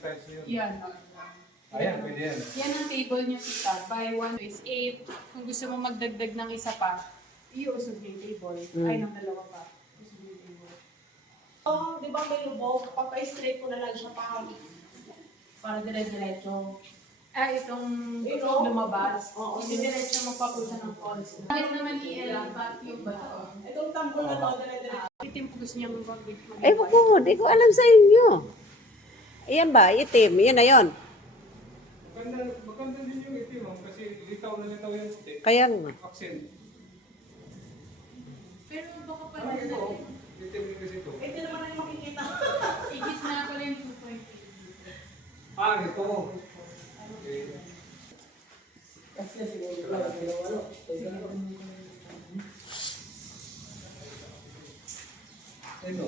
tiles yun. Yan. Ayan, pwede yan. Yan ang table niyo, tita. Buy one is 8. Kung gusto mo magdagdag ng isa pa, iusog niyo yung table. Ay, ng dalawa pa. Usog niyo yung table. Oh, di ba may lubog? Papa-straight ko na lang siya para dire-diretso. Itong Ito? lumabas. Oo. Isi-diretso mo pa po siya ng falls. Kahit naman i-elapad yung bato. Itong tambol na to, dire-diretso. Itim po gusto niya mag-big. Ay, wako, di ko alam sa inyo. Ayan ba, itim, yun na yun. Maganda din yung itim, kasi litaw na litaw yan. Kaya nga. Accent. Pero baka pa Parang ito, itim yung kasi ito. Hindi naman yung makikita. igit na pala yung 2.8. Ito. Okay. Kasi siguro ano. Ito.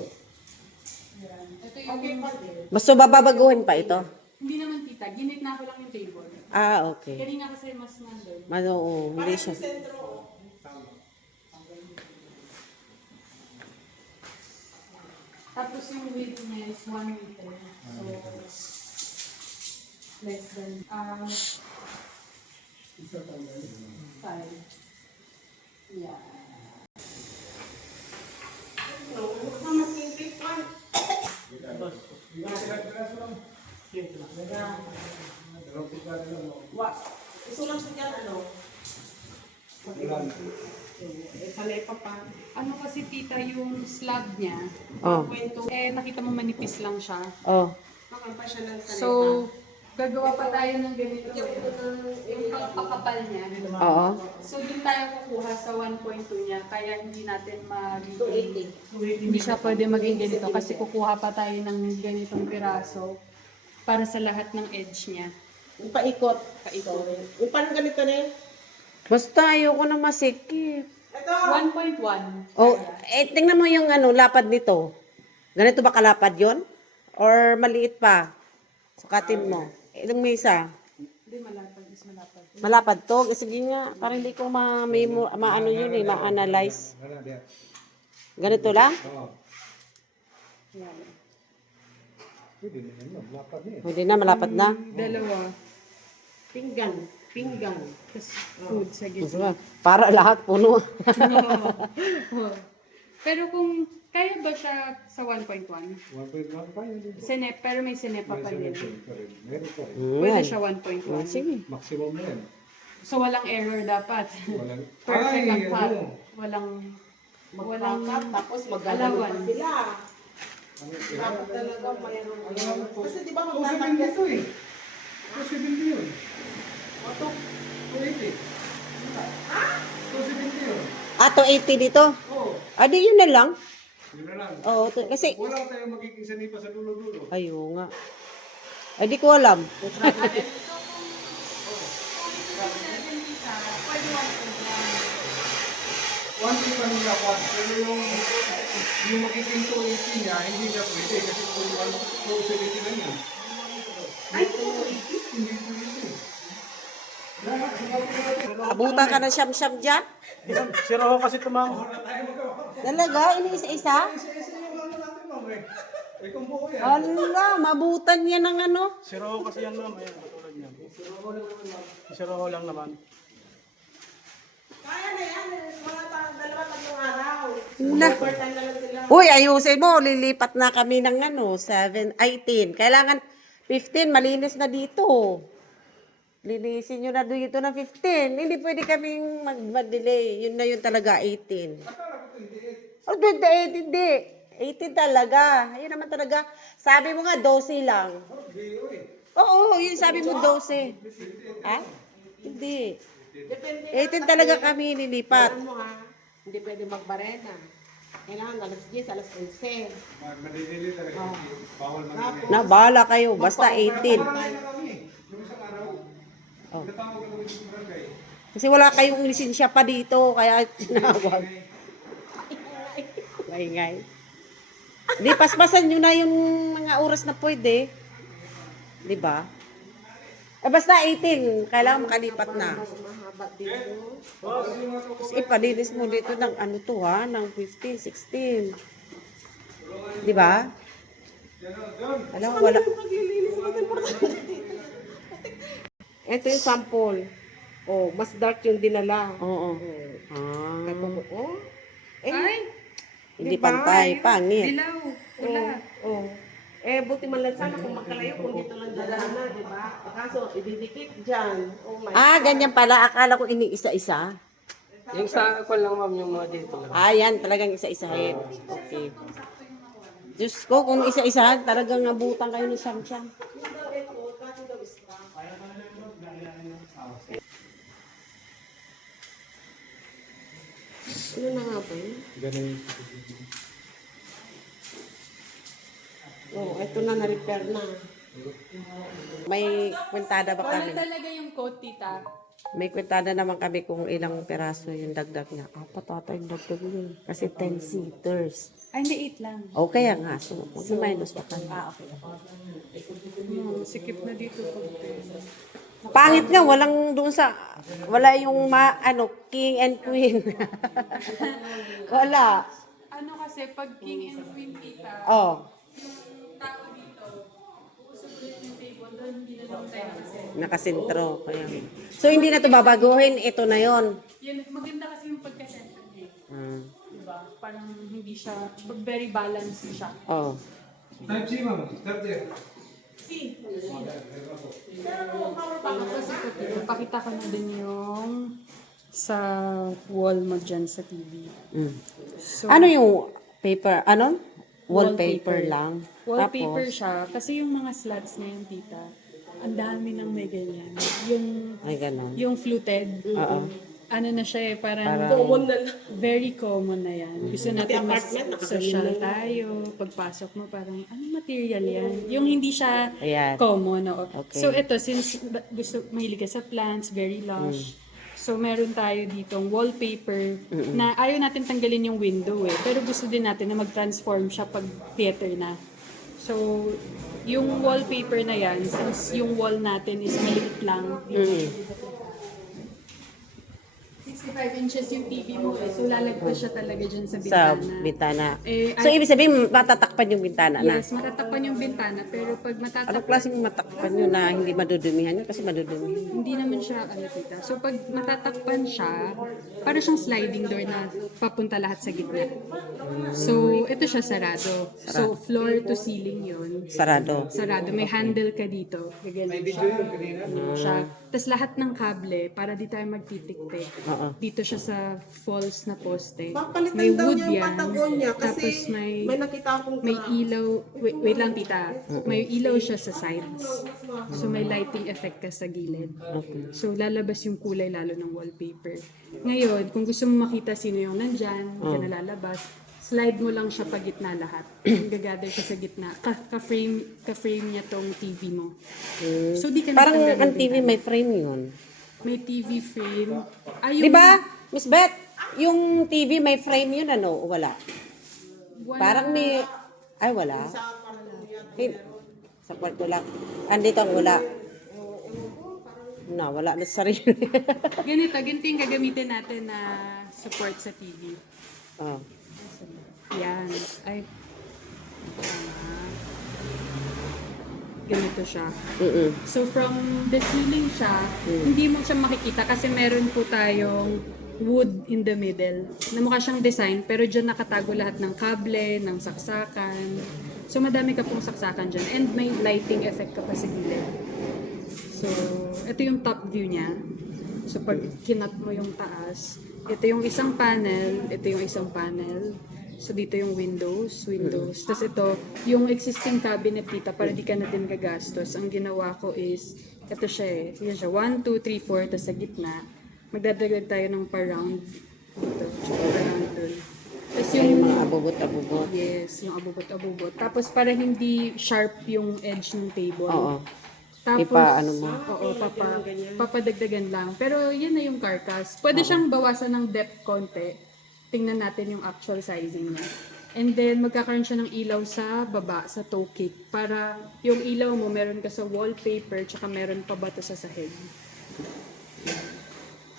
Ito yung... Okay pa din. Mas bababaguhin pa ito. Hindi naman tita, ginit na ko lang yung table. Okay. Kanina kasi mas nandun. Oo, hindi Parang siya. yung sentro. Tapos yung width niya is 1 meter. So, less than, 5. Yeah. Sa mag-intake pa. Isulang ko dyan, ano? Sanay pa pa. Ano kasi tita yung slab niya, Oh. nakita mo manipis lang siya. Oh. Makampa siya ng sanay So, gagawa pa tayo ng ganito. Yung pagpakapal niya. Oo. So, dun tayo kukuha sa 1.2 niya, kaya hindi natin 280. hindi siya pwede maging ganito kasi kukuha pa tayo ng ganitong piraso para sa lahat ng edge niya. Yung paikot. Paikot. Yung parang ganito na yun. Basta ayoko na masikip. Ito! 1.1. Oh, tingnan mo yung lapad nito. Ganito ba kalapad yon? Or maliit pa? Sukatin mo. Ilang may isa? Hindi malapad, is malapad. Malapad to. Sige nga, parang hindi ko maano yun ma-analyze. Ganito lang? Oo. Yan. Pwede na yun. Lapad niya. Hindi na, malapad na. Dalawa. Pinggan. Pinggan. Tapos food sa gitna. Para lahat puno. Pero kung kaya ba siya sa 1.1? 1.1 pa yun. Sinep, pero may sinepa pa din. Meron pa rin. Pwede Yan. siya 1.1. Sige. Maximum na yan. So walang error dapat. Walang... Perfect ang part. ano? Walang Magpakap, tapos magagano pa allowance. sila. Ano sila? Dapat talaga mayroon. Kasi di ba 270 magtatanggal? ito eh. 270 yun. Ito. 280. Ha? 270 yun. 280 dito? Oo. Di yun na lang. Yun na lang. Oo, kasi... Wala tayong magiging sanipa sa dulo-dulo. Ayun nga. Di ko alam. One thing pa nila pa, pero yung magiging 280 niya, hindi niya pwede kasi 270 lang yan. Ay, 280. Hindi 280. Abutan ka ng siyam-siyam dyan? Si Rojo kasi tumang. Talaga? Ini-isa-isa? Isa-isa yung ano natin, ma'am eh. Eh kung buo yan. Hala, mabutan yan ng ano. Si Rojo kasi yan ma'am. Ayan, katulad niya. Si Rojo lang naman. Kaya na yan. Mga dalawa-tatlong araw. Na. Overtime na lang sila. Uy, ayusin mo. Lilipat na kami ng 7, 18. Kailangan 15. Malinis na dito. Linisin nyo na dito ng 15. Hindi pwede kaming mag-delay. Yun na yun talaga, 18. Oh, 28, hindi. 18 talaga. Ayun naman talaga. Sabi mo nga, 12 lang. Oo, yun sabi mo, 12. Ha? Hindi. Depende 18 talaga kami nilipat. mo ha. Hindi pwede magbarena. Kailangan alas 10, alas 11. Madidili talaga. Bawal mag-delay. Na, bahala kayo. Basta 18. Marami na kami. Yung isang araw. Oh. Natawag na kami sa barangay. Kasi wala kayong lisensya pa dito, kaya tinawag. Maingay. Di, paspasan nyo na yung mga oras na pwede. Di ba? Basta 18, kailangan makalipat na. Mahaba dito. Tapos ipalinis mo dito ng ano to ha, ng 15, 16. Di ba? Alam, wala. Maglilinis natin Ito yung sample. Oh, mas dark yung dinala. Oo. Oh. Ah, Oh. Eh, Ay! hindi diba? pantay, pangit. Dilaw! Pula! Oh. Eh, buti man lang sana kung makalayo, kung dito lang dadala na, di ba? Kaso, ididikit dyan. Oh my Ah, ganyan pala. Akala ko iniisa-isa. Yung sa ako lang ma'am, yung mga dito lang. Ah, yan. Talagang isa-isahin. Okay. Diyos ko, kung isa-isahan, talagang nabutan kayo ng siyam-siyam. Ano na nga ba yun? Ganun. Oh, ito na na-repair na. May kwentada ba Wala kami? talaga yung coat, tita. May kwentada naman kami kung ilang peraso yung dagdag niya. Apat ata yung dagdag niya. Kasi 10 seaters. Ay, hindi, 8 lang. O kaya nga, so mag-minus pa kami. Okay. Sikip na dito. Pangit nga, walang doon sa, wala yung king and queen. Wala. Ano kasi, pag king and queen, tita, Oh, yung tao dito, usulit yung table, doon hindi na lang tayo kasi. nakasentro. Kaya. So, hindi na ito babaguhin. Ito na yon. Yan, maganda kasi yung pagka-center niya. Hmm. Diba? Parang hindi siya, very balanced siya. Oh. Type C, ma'am. Start there. Tapos ito, pakita ko na din yung sa wall mo dyan sa TV. Mm. So, Ano yung paper? Ano? Wallpaper. Wallpaper lang. wallpaper Tapos, siya. Kasi yung mga slats na yun, tita, ang dami nang may ganyan. Yung, ay ganon. yung fluted. Oo. Ano na siya eh, parang Common na lang. very common na yan. Gusto natin mas apartment, nakaganyan social lang. tayo. Pagpasok mo, parang, anong material yan? Yung hindi siya Ayan. common. Oo. Okay. So, ito, since gusto, mahilig ka sa plants, very lush. So, meron tayo ditong wallpaper na ayaw natin tanggalin yung window eh. Pero gusto din natin na mag-transform siya pag theater na. So, yung wallpaper na yan, since yung wall natin is maliit lang, 65 inches yung TV mo eh. So, lalagpas siya talaga dyan sa Sa bintana. bintana. Eh, So, ibig sabihin, matatakpan yung bintana na. yes, matatakpan yung bintana. Pero pag Anong matatakpan, klaseng matakpan yun na hindi madudumihan yun? Kasi madudumihan. hindi naman siya, tita. So, pag matatakpan siya, para siyang sliding door na papunta lahat sa gitna. So, ito siya sarado. So, floor to ceiling yun. Sarado. Sarado. May handle ka dito. Ganyan siya. siya. Tapos lahat ng kable, para di tayo magtitik-tik. Oo. Dito siya sa false na poste. Papalitan May daw wood niya yung yan. Patagonia kasi Tapos may nakita akong may ilaw, wait lang tita, may ilaw siya sa sides. So may lighting effect ka sa gilid. Okay. So lalabas yung kulay lalo ng wallpaper. Ngayon, kung gusto mo makita sino yung nandyan, ka na lalabas, slide mo lang siya pa gitna lahat. Gagather siya sa gitna. Ka-frame niya tong TV mo. So di ka Parang natanggal ang ng TV bintana. may frame yun. May TV frame. Ay, Di ba, Miss Beth? Yung TV may frame yun, ano? O wala? Parang may... Ay, wala. Sa kwarto lang. Andito ang wala. No, wala na sa sarili. ganito yung gagamitin natin na support sa TV. Oh. Yan. Ay. Ganito siya. So from the ceiling siya, hindi mo siya makikita kasi meron po tayong wood in the middle. Na mukha siyang design pero dyan nakatago lahat ng kable, ng saksakan. So madami ka pong saksakan dyan and may lighting effect ka pa sa gilid. So ito yung top view niya. So pag kinat mo yung taas, ito yung isang panel, ito yung isang panel. So dito yung windows. Tapos ito, yung existing cabinet dito para di ka na din gagastos. Ang ginawa ko is, ito siya eh. Yan siya, 1, 2, 3, 4, tapos sa gitna. Magdadagdag tayo ng pa-round dito. Pa-round dun. Tapos Yung mga abubot-abubot. yes, yung abubot-abubot. Tapos para hindi sharp yung edge ng table. Oo. Tapos, Ipa-ano mo? Oo, papadagdagan lang. Pero yan na yung carcass. Pwede siyang bawasan ng depth konti. Tingnan natin yung actual sizing niya. And then, magkakaroon siya ng ilaw sa baba, sa toe kick. Para yung ilaw mo, meron ka sa wallpaper, tsaka meron pa ba to sa sahig.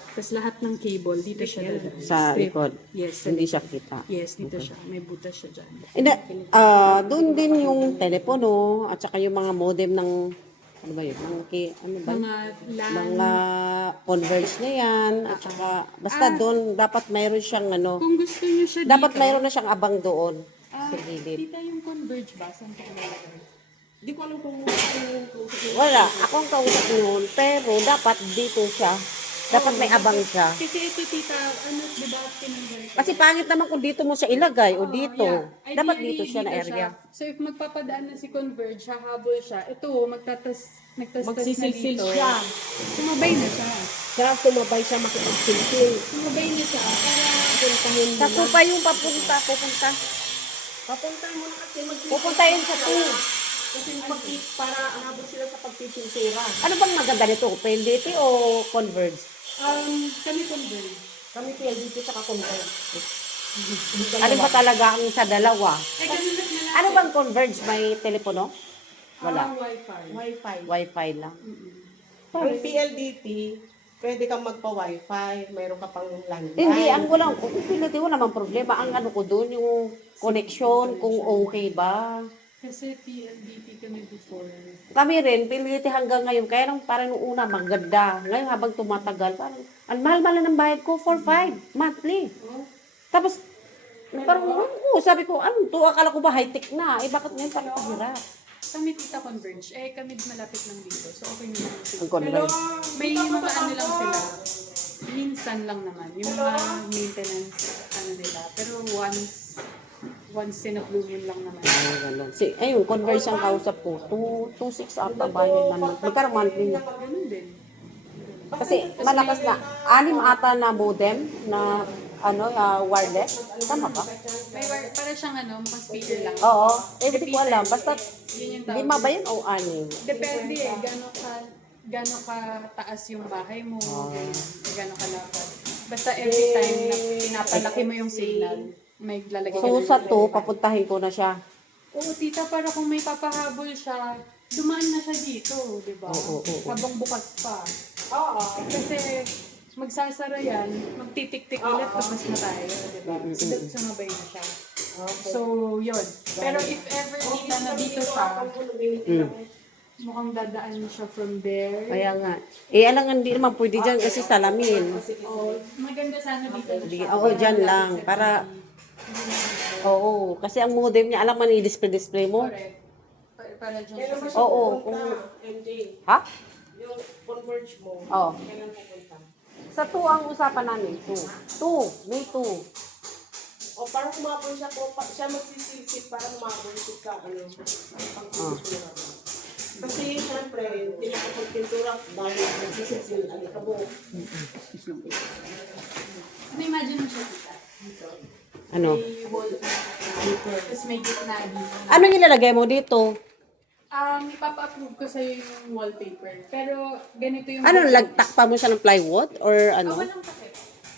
Tapos lahat ng cable, dito siya. Sa strip. likod. Yes, Hindi siya kita. yes, dito siya. May butas siya dyan. And, doon din yung telepono at saka yung mga modem ng Ano ba yun? Ano ba? Mga land. Mga Converge na yan. At saka, basta doon, dapat mayroon siyang ano. Kung gusto niyo siya Dapat dito, mayroon na siyang abang doon. ah, Sa gilid. tita yung Converge ba? Saan ka ilalagay? Hindi ko alam kung Wala. Ako ang kausap noon. Pero dapat dito siya. Dapat may abang siya. Kasi ito tita, ano, di ba, tinanggal ko? Kasi pangit naman kung dito mo siya ilagay o Oo, dito. yeah. Dapat Ideally, dito siya na dito area. So if magpapadaan na si Converge, hahabol siya, ito, nagtastas na magsisilsil dito. siya. Sumabay na siya. Kaya sumabay siya makipagsilsil. Sumabay na siya para Puntahin mo Sako na. pa yung pupunta. Papuntahin mo na kasi magsisilsil. Pupunta yun sa two. Kasi para anabot sila sa pagpipintura. Ano bang maganda nito? PLDT o Converge? kami Converge. Kami PLDT sa Converge. Ano ba talaga ang sa dalawa? Ganun mas malapit. Ano bang Converge? May telepono? Wala. Wi-Fi. Wi-Fi. Wi-Fi lang. Ang PLDT, pwede kang magpa-Wi-Fi, mayroon ka pang landline. Hindi, ang walang, kung PLDT wala namang problema. Ang ano ko doon, yung connection, kung okay ba. Kasi PLDT kami before. Kami rin, PLDT hanggang ngayon. Kaya nung parang nung una, maganda. Ngayon habang tumatagal, parang, ang mahal-mahal na ng bayad ko, 4-5 monthly. Oh, Tapos, parang, sabi ko, ano to? Akala ko ba high-tech na? Eh, bakit ngayon parang pahirap? kami tita Converge. Kami malapit lang dito. So okay naman. Ang Converge. May mga ano lang sila. Minsan lang naman. Yung mga maintenance, ano nila. Pero once in a blue moon lang naman. Ay, ganun. Ayun, Converge ang kausap ko. 2.6 ata bayad naman. Magkano monthly na? Ganun din. Kasi malakas na. 6 ata na modem na wireless. Tama ba? Para siyang mukhang speaker lang. Oo. Hindi ko alam. Basta Yun yung tawag. 5 ba yun o 6? Depende gano'n ka taas yung bahay mo, gano'n ka lapad. Basta every time na pinapalaki mo yung signal, may lalagay ka So ng- sa 2, papuntahin ko na siya. Oo, tita, para kung may papahabol siya, dumaan na siya dito, di ba? Oo. Habang bukas pa. Oo. Kasi magsasara yan, magtitik-tik ulit, tapos na tayo, di ba? So, sumabay na siya. So, yun. Pero if ever tita na dito siya, mukhang dadaan siya from there. Kaya nga. Alangan hindi naman pwede dyan kasi salamin. Oh, maganda sana dito siya. Oo, dyan lang. Para, oo. Kasi ang modem niya, alam mo na i-display mo. Correct. Para dyan Kailan mo siya. siya Oo, pupunta, MJ? Ha? Yung Converge mo, Oo. kailan pupunta? Sa 2 ang usapan namin. 2. May 2. O para humabol siya po, siya magsisilsip para humabol siya sa pagpipintura. Kasi syempre, hindi na kapag pintura dahil magsisilsil ang ikabo. Imagine mo siya tita. Ano? May wall paper. Tapos may gitna dito. Anong ilalagay mo dito? Ipapa-approve ko sa'yo yung wallpaper. Pero ganito yung... Ano, lagtak pa mo siya ng plywood? Or ano? Walang kasi.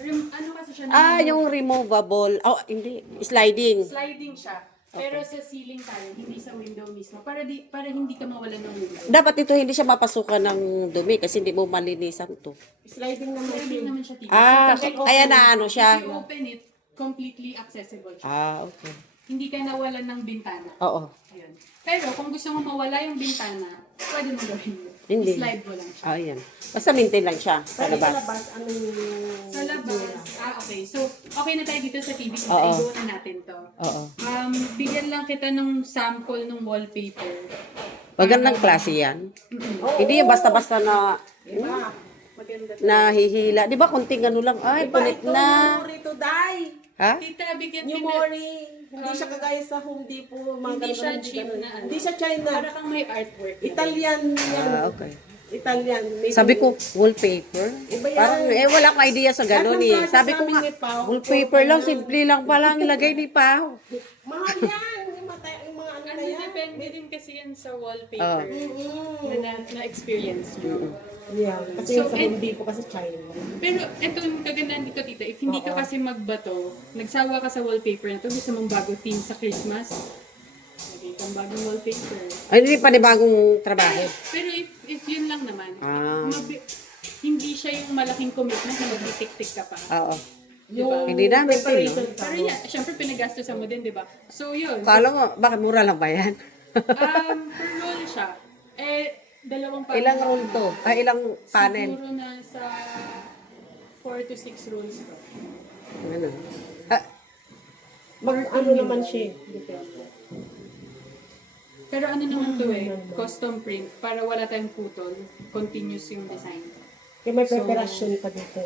Ano kasi siya Yung removable. Oh, hindi. Sliding. sliding siya. Pero sa ceiling tayo, hindi sa window mismo. Para hindi ka mawalan ng window. Dapat ito hindi siya mapasukan ng dumi kasi hindi mo malinisan to. Sliding naman Sliding yun. naman siya tita. Kaya na ano siya. If you open it, completely accessible siya. Okay. Hindi ka nawalan ng bintana. Oo. Ayun. Pero kung gusto mo mawala yung bintana, pwede mo gawin yun. Hindi. I-slide mo lang siya. Ayan. Basta maintain lang siya sa Pero sa labas. labas, ano yung... Sa labas, okay. So, okay na tayo dito sa TV. So, Oo. i-go na natin to. Oo. Bigyan lang kita ng sample ng wallpaper. Magandang klase yan. Hindi yung basta-basta na Iba. Maganda. nahihila. Di ba kunting ano lang, ay, punit Ito, na. Yung Mori to die. Ha? Tita, bigyan Yung Mori. Hindi siya kagaya sa Home Depot. Mga Hindi ganun, siya cheap ganun. na ano. Hindi siya China. Para kang may artwork. Italian yan. Okay. Italian. Sabi ko, wallpaper? Iba yan. Parang, wala akong idea sa gano'n eh. Sabi ko nga, wallpaper lang, simple lang pala ang ilagay ni Pao. Mahal yan. Yung mga ano Ano, na yan. depende din kasi yan sa wallpaper na experience nyo. Yeah. Kasi So, sa Home Depot kasi China. Pero ito yung kagandahan dito, tita. If hindi ka kasi magbato, nagsawa ka sa wallpaper na to, gusto mong bago theme sa Christmas, lagay kang bagong wallpaper. Ay, hindi pa bagong trabaho. Pero if yun lang naman, Ah. hindi siya yung malaking commitment na magtitik-tik ka pa. Oo. Diba? Hindi namin preparation no? Pero yeah, syempre pinagastosan mo din, di ba? So yun, Kala mo, bakit mura lang ba yan? per roll siya. Dalawang Ilang roll to? Ilang panel? Siguro nasa 4 to 6 rolls to. Ano? Ah, Ano naman siya. Depende. Pero ano naman to custom print para wala tayong putol, continuous yung design. Kaya may preparasyon pa dito.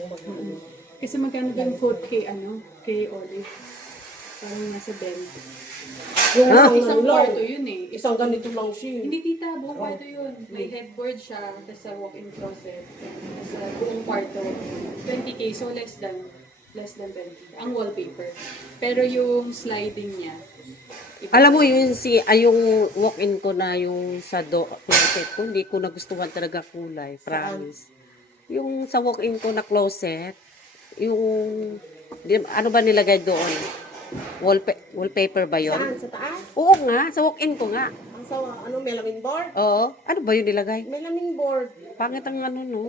Kasi magkano yung quote kay kay Olive? Parang nasa 20. Yung Isang kwarto yun eh. Isang ganito lang siya. Hindi tita, buong kwarto yun. May headboard siya, tapos sa walk-in closet, tapos sa buong kwarto, 20K, so less than 20. Ang wallpaper. Pero yung sliding niya, alam mo yung yung walk-in ko na yung sa closet ko, hindi ko nagustuhan talaga kulay, promise. Yung sa walk-in ko na closet, yung ano ba nilagay doon? Wallpaper ba Saan? yon? Sa taas? Oo nga, sa walk-in ko nga. Ang sawa, melamine board? Oo. Ano ba yung nilagay? Melamine board. Pangit ang ano, no?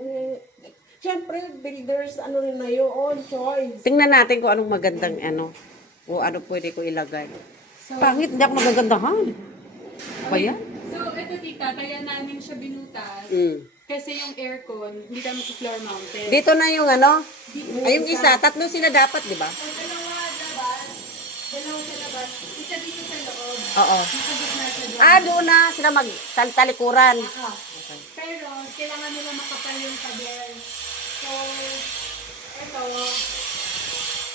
Siyempre, builders, rin na yun, choice. Tingnan natin kung anong magandang o ano pwede ko ilagay. so, Pangit, hindi ako magagandahan. Ba yan? So, ito tita, kaya namin siya binutas. Kasi yung aircon, hindi kami sa floor mounted. Dito na yung ay yung isa, tatlo sila dapat, di ba? So, dalawa sa labas, isa dito sa loob. Oo. Nasa gitna siya doon. Doon na sila magtalikuran. Pero, kailangan nila makapal yung pader. So, ito,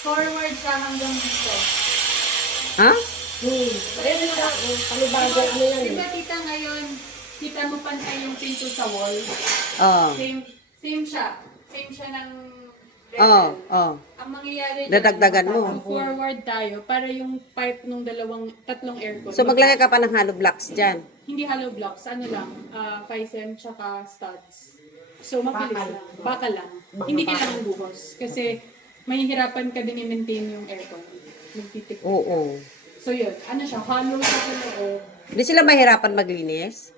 forward siya hanggang dito. Ha? Ayun na, panibago, yan. Diba tita ngayon, kita mo pantay yung pinto sa wall. Oo. Same siya. Same siya ng Oo. level. Oo. Ang mangyayari Dadagdagan mo. forward tayo para yung pipe nung tatlong aircon. So maglagay ka pa ng hollow blocks dyan. Hindi hollow blocks, ano lang, 5cm tsaka studs. So mabilis lang. Baka lang. Hindi kailangan buhos. Kasi mahihirapan ka din i-maintain yung aircon. Magtitip. Oo. So yun, ano siya, hollow siya sa loob. Hindi sila mahirapan maglinis?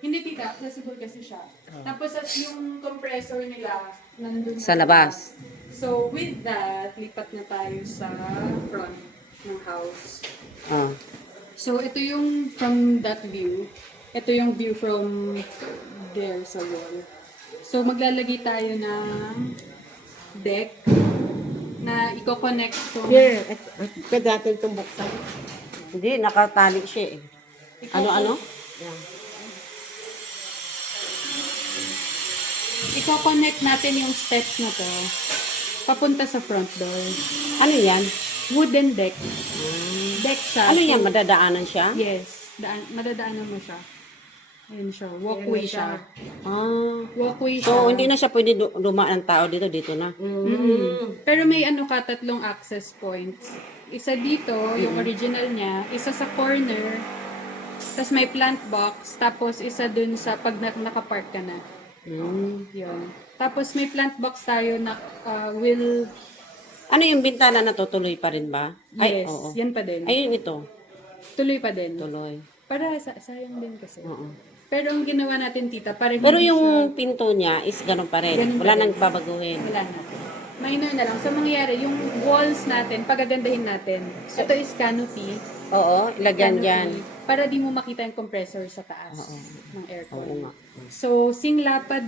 Hindi tita, flexible kasi siya. Tapos at yung compressor nila, nandun Sa labas. So with that, lipat na tayo sa front ng house. Oo. So ito yung from that view. Ito yung view from there sa wall. So maglalagay tayo ng deck na i-connect to. Here, pwede natin itong buksan. Hindi, nakatali siya eh. Ano? I-connect natin yung steps na to papunta sa front door. Ano yan? Wooden deck. Deck siya. Ano yan? Madadaanan siya? Yes. Madadaanan mo siya. Ayun siya. Walkway siya. Walkway siya. So, hindi na siya pwede dumaan ng tao dito na. Pero may tatlong access points. Isa dito, yung original niya. Isa sa corner. Tapos may plant box. Tapos isa dun sa pag nakapark ka na. Yun. Tapos may plant box tayo na will... Ano yung bintana na to? Tuloy pa rin ba? Ay, Yes, oo. yan pa din. Ayun ito. Tuloy pa din. Tuloy. Para sayang din kasi. Oo. Pero ang ginawa natin, tita, parang Pero hindi yung pinto niya is ganun pa rin. Ganun pa Wala rin. nang babaguhin. wala na. Minor na lang. So, mangyayari, yung walls natin, pagagandahin natin. Ito is canopy. Oo, ilagyan dyan. Para di mo makita yung compressor sa taas ng aircon. Oo nga. So, singlapad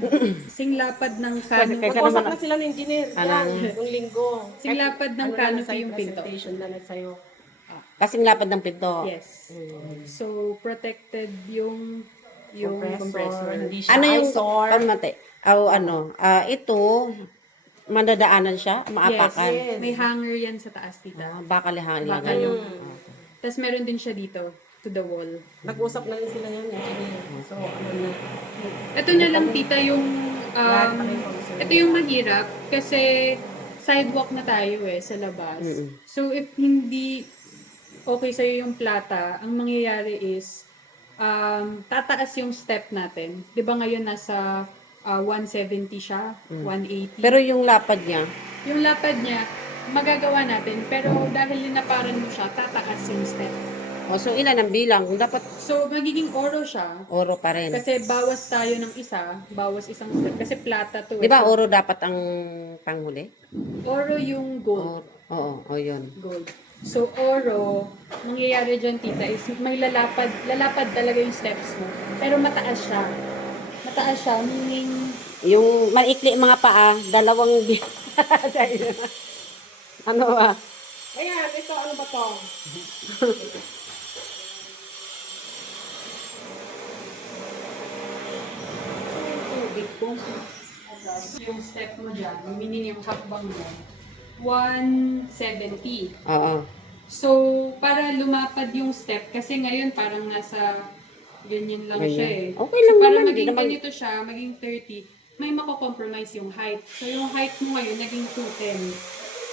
ng canopy. Mag-usap na sila ng engineer. Yan, yung linggo. Singlapad ng canopy yung pinto. Presentation na lang sa'yo. Kasing lapad ng pinto. Yes. So, protected yung compressor. Hindi siya Ano yung eyesore. pamate? Ito, madadaanan siya, maapakan. Yes. May hanger yan sa taas, tita. Bakalihan lang. Bakal yung... Tapos meron din siya dito, to the wall. Nag-usap na rin sila yan, engineer. So, ano na. Ito na lang, tita, yung... ito yung mahirap kasi sidewalk na tayo sa labas. So, if hindi okay sa'yo yung plata, ang mangyayari is tataas yung step natin. Di ba ngayon nasa 170 siya, 180. Pero yung lapad niya, Yung lapad niya, magagawa natin, pero dahil linaparan mo siya, tataas yung step. so ilan ang bilang? Dapat So, magiging oro siya. oro pa rin. Kasi bawas tayo ng bawas isang step. Kasi plata to. Di ba oro dapat ang panghuli? Oro yung gold. Oo, yun. Gold. So, oro, mangyayari dyan, tita, is may lalapad talaga yung steps mo. Pero mataas siya. Mataas siya, meaning Yung maikli mga paa, dalawang ano ba? Ayan, ito, ano ba to? tubig kung yung step mo dyan, meaning yung hakbang mo, 170. Oo. So, para lumapad yung step, kasi ngayon parang nasa ganyan lang Ganyan. siya eh. Okay So, lang para naman, di maging naman- ganito siya, maging 30, may mako-compromise yung height. So, yung height mo ngayon, naging 210.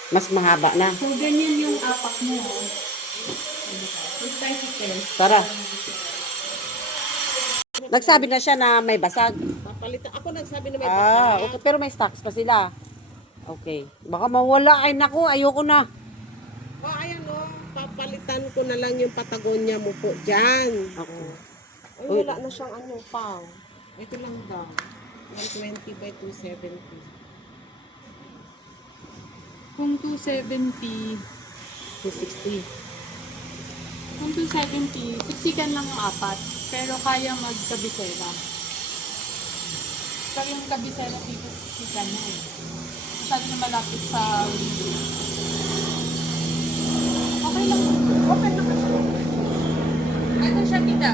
Mas mahaba na. So, ganyan yung apak mo. With time it tells. Tara. Nagsabi na siya na may basag. Papalitan. Ako nagsabi na may Okay. Pero may stocks pa sila. Okay. Baka mawala. Ay, naku, ayoko na. Oh, ayan o. Papalitan ko na lang yung Patagonia mo po dyan. Okay. Ay, wala na siyang ano, pang. Ito lang daw. 120 by 270. Kung 270, 260. kung 270, siksikan lang yung apat. Pero kaya magkabisera. Pero yung kabisera dito, siksikan na eh. Masyado na malapit sa window. Okay lang. Open na kasi. Ano siya, tita?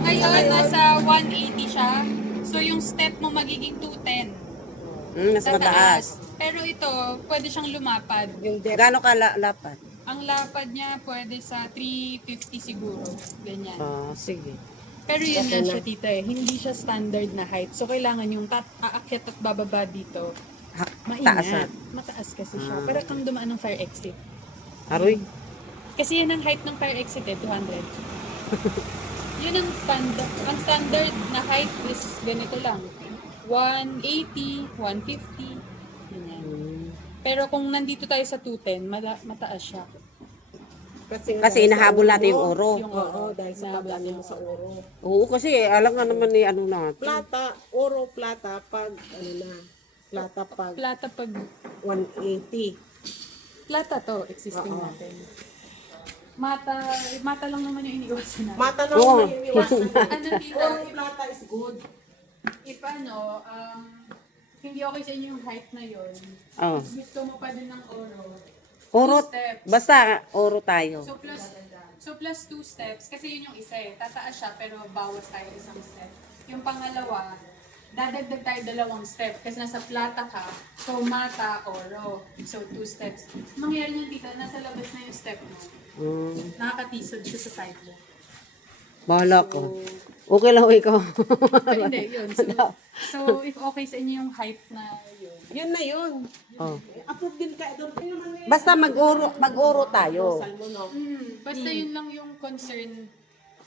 Ngayon, nasa 180 siya. So, yung step mo magiging 210. Mas mataas. Pero ito, pwede siyang lumapad. Yung depth. Gano'n ka lapad? Ang lapad niya pwede sa 350 siguro. Ganyan. Sige. Pero yun Okay nga na. siya, tita eh. Hindi siya standard na height. So, kailangan yung aakyat at bababa dito. Maingat. Taasan. Mataas kasi siya. Pero kang dumaan ng fire exit. Aroy. Kasi yan ang height ng fire exit eh, 200. Yun ang standard. Ang standard na height is ganito lang. 180, 150. Ganyan. Pero kung nandito tayo sa 210, mataas siya. Kasi inahabol natin yung oro. Yung Oo, dahil sa pag-ano mo sa oro. Oo, kasi alam nga naman ni ano natin. Plata, oro, plata, pag, ano na, plata pag Plata pag 180. plata to, existing Oo. natin. Mata lang naman yung iniiwasan natin. Mata na Oo. yung iniwasan. Ano dito? Oro, plata is good. If ano, hindi okay sa inyo yung height na yon. Oh. Gusto mo pa din ng oro. Oro, 2 steps. basta oro tayo. So plus 2 steps, kasi yun yung isa eh. Tataas siya pero bawas tayo isang step. Yung pangalawa, dadagdag tayo 2 step kasi nasa plata ka, so mata, oro. So 2 steps. Mangyari niyan tita, nasa labas na yung step mo. Nakakatisod siya sa side mo. Bahala ko. Okay lang ikaw. Pero hindi, yun. So if okay sa inyo yung height na yun. Yun na yun. Oh. Approve din ka doon. Ayun naman eh. Basta mag-oro tayo. Sal mo, no? Basta yun lang yung concern,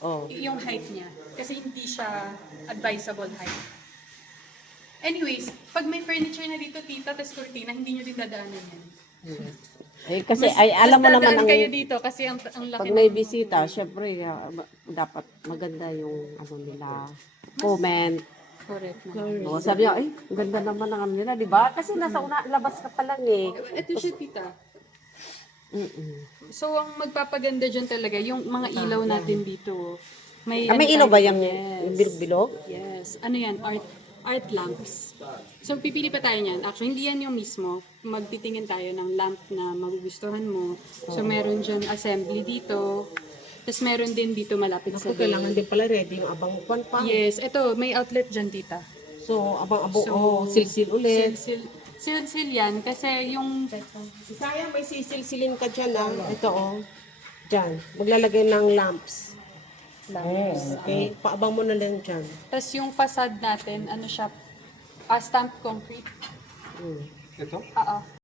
Oh. yung height niya. Kasi hindi siya advisable height. Anyways, pag may furniture na dito, tita, tas kurtina, hindi nyo din dadaanan yan. Eh, kasi ay alam mo Mas naman dadaan ang kayo dito kasi ang laki pag may bisita, syempre dapat maganda yung ano nila. Comment. Correct na. Oh, sabi niya, ay, ang ganda naman ng ano nila, di ba? Kasi nasa labas ka pa lang eh. Ito siya, tita. Mm-mm. So, ang magpapaganda dyan talaga, yung mga ilaw natin dito. May Ilaw ba yung Yes. bilog-bilog? Yes. Ano yan? Art lamps. So, pipili pa tayo niyan. Actually, hindi yan yung mismo. Magtitingin tayo ng lamp na magugustuhan mo. So, meron dyan assembly dito. Tapos, meron din dito malapit sa Ako kailangan din pala ready yung abang kwan pa. Yes. Ito, may outlet dyan, tita. So, abang-abo, So, silsil ulit. Silsil yan. Kasi yung... Sayang may sisilsilin ka dyan ah. Ito oh. Dyan. Maglalagay ng lamps. Okay. Paabang mo na lang dyan. Tapos yung facade natin, ano siya, stamped concrete. Ito? Oo.